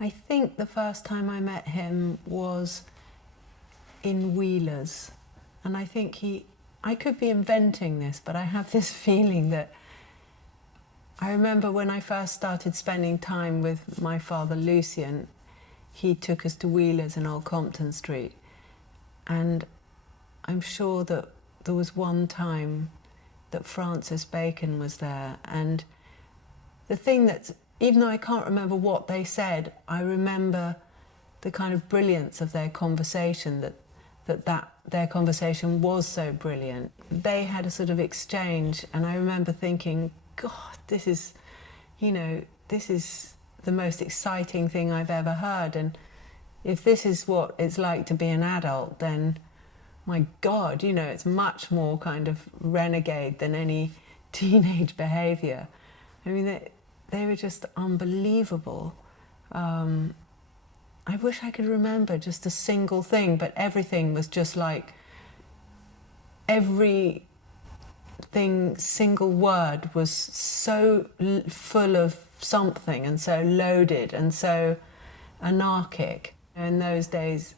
I think the first time I met him was in Wheelers, and I think I could be inventing this, but I have this feeling that I remember when I first started spending time with my father Lucian, he took us to Wheelers in Old Compton Street, and I'm sure that there was one time that Francis Bacon was there, and the thing that's, even though I can't remember what they said, I remember the kind of brilliance of their conversation, that their conversation was so brilliant. They had a sort of exchange, and I remember thinking, God, this is the most exciting thing I've ever heard, and if this is what it's like to be an adult, then my God, it's much more kind of renegade than any teenage behaviour. I mean, they were just unbelievable. I wish I could remember just a single thing, but everything was just like, single word was so full of something and so loaded and so anarchic. In those days,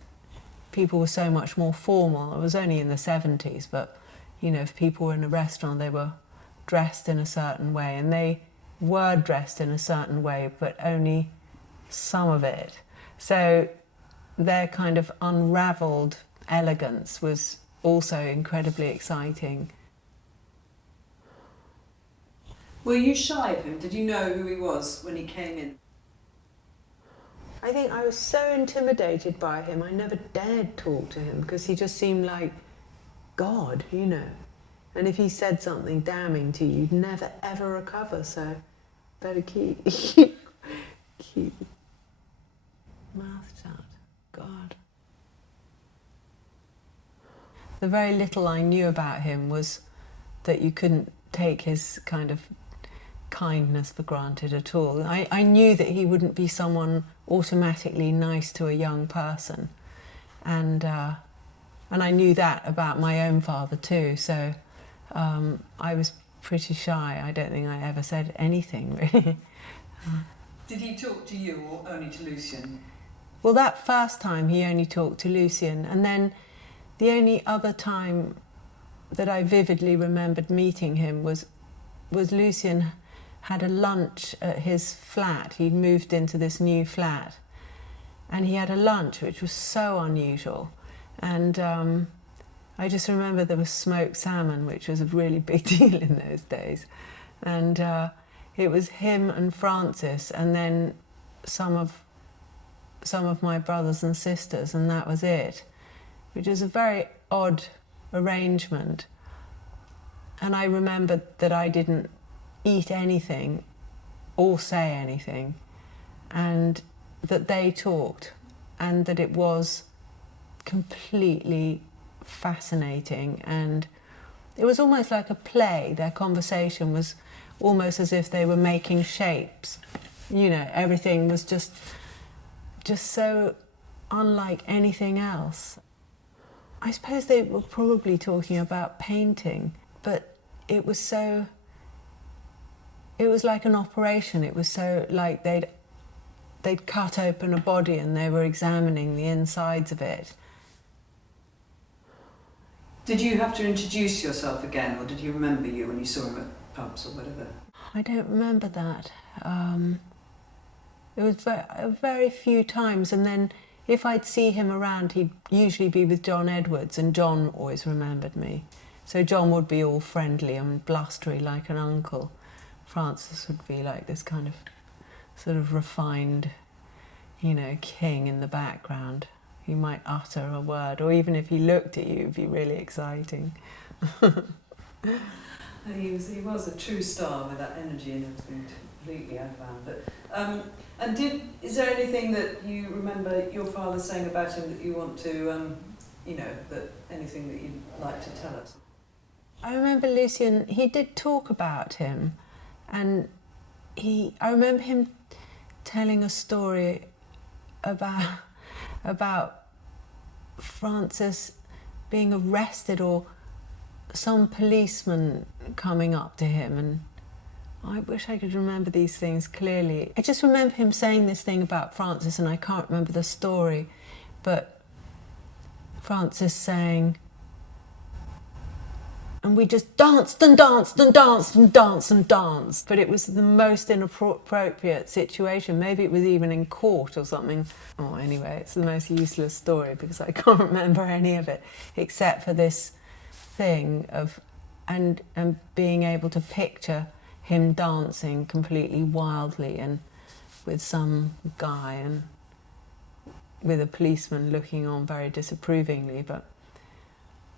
people were so much more formal. It was only in the 70s, but if people were in a restaurant, they were dressed in a certain way, and they were dressed in a certain way, but only some of it. So their kind of unravelled elegance was also incredibly exciting. Were you shy of him? Did you know who he was when he came in? I think I was so intimidated by him, I never dared talk to him because he just seemed like God, And if he said something damning to you, you'd never ever recover, so better keep mouth shut. God. The very little I knew about him was that you couldn't take his kind of kindness for granted at all. I knew that he wouldn't be someone automatically nice to a young person, and I knew that about my own father too, so I was pretty shy. I don't think I ever said anything really. Did he talk to you or only to Lucian? Well, that first time he only talked to Lucian, and then the only other time that I vividly remembered meeting him was Lucian had a lunch at his flat. He'd moved into this new flat, and he had a lunch which was so unusual, and I just remember there was smoked salmon, which was a really big deal in those days, and it was him and Francis, and then some of my brothers and sisters, and that was it, which is a very odd arrangement. And I remembered that I didn't eat anything or say anything, and that they talked, and that it was completely fascinating, and it was almost like a play. Their conversation was almost as if they were making shapes. Everything was just so unlike anything else. I suppose they were probably talking about painting, but it was like an operation. It was so like they'd cut open a body and they were examining the insides of it. Did you have to introduce yourself again, or did he remember you when you saw him at pubs or whatever? I don't remember that. It was very few times, and then if I'd see him around, he'd usually be with John Edwards, and John always remembered me. So John would be all friendly and blustery like an uncle. Francis would be like this kind of sort of refined, king in the background. He might utter a word, or even if he looked at you, it'd be really exciting. He was a true star with that energy and everything, completely, I found. But is there anything that you remember your father saying about him that you want to, that anything that you'd like to tell us? I remember Lucian, he did talk about him, and I remember him telling a story about Francis being arrested, or some policeman coming up to him, and I wish I could remember these things clearly. I just remember him saying this thing about Francis, and I can't remember the story, but Francis saying, and we just danced and danced and danced and danced and danced. But it was the most inappropriate situation. Maybe it was even in court or something. Oh, anyway, it's the most useless story because I can't remember any of it except for this thing of, and being able to picture him dancing completely wildly and with some guy and with a policeman looking on very disapprovingly, but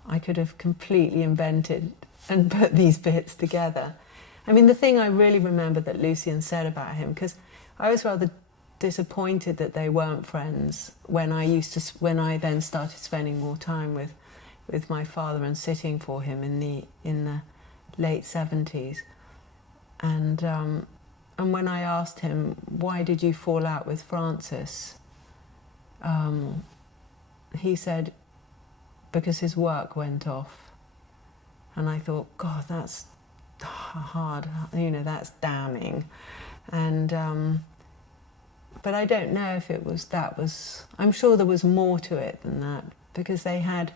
I could have completely invented and put these bits together. I mean, the thing I really remember that Lucian said about him, because I was rather disappointed that they weren't friends when I then started spending more time with my father and sitting for him in the late 70s. And when I asked him, why did you fall out with Francis? He said, because his work went off. And I thought, God, that's hard, that's damning. And but I don't know if I'm sure there was more to it than that, because they had,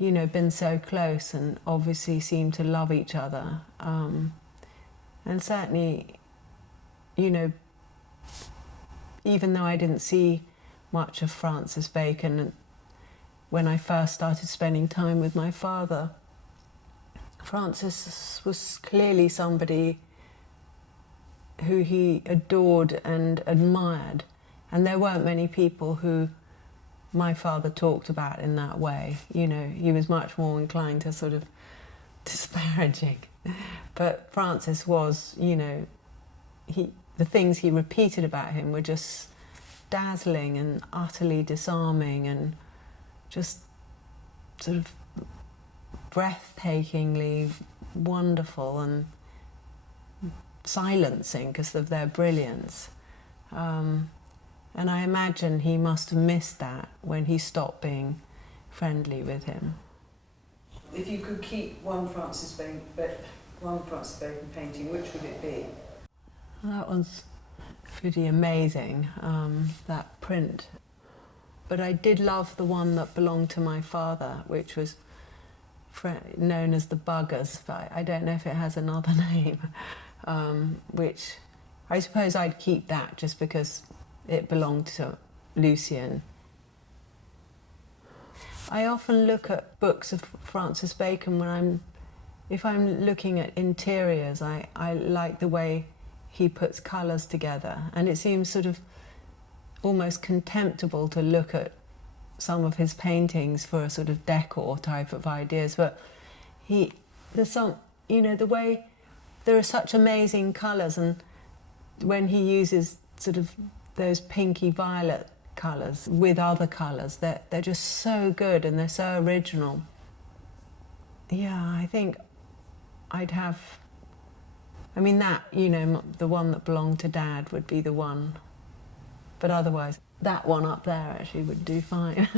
been so close and obviously seemed to love each other. And certainly, even though I didn't see much of Francis Bacon when I first started spending time with my father, Francis was clearly somebody who he adored and admired, and there weren't many people who my father talked about in that way. He was much more inclined to sort of disparaging, but Francis was, the things he repeated about him were just dazzling and utterly disarming and just sort of breathtakingly wonderful and silencing because of their brilliance. And I imagine he must have missed that when he stopped being friendly with him. If you could keep one Francis Bacon painting, which would it be? That one's pretty amazing, that print. But I did love the one that belonged to my father, which was known as the Buggers, but I don't know if it has another name, which I suppose I'd keep that just because it belonged to Lucian. I often look at books of Francis Bacon if I'm looking at interiors, I like the way he puts colours together, and it seems sort of almost contemptible to look at some of his paintings for a sort of decor type of ideas, but there's some, the way there are such amazing colours, and when he uses sort of those pinky violet colours with other colours, they're just so good and they're so original. Yeah, I think I'd have, the one that belonged to Dad would be the one. But otherwise, that one up there actually would do fine.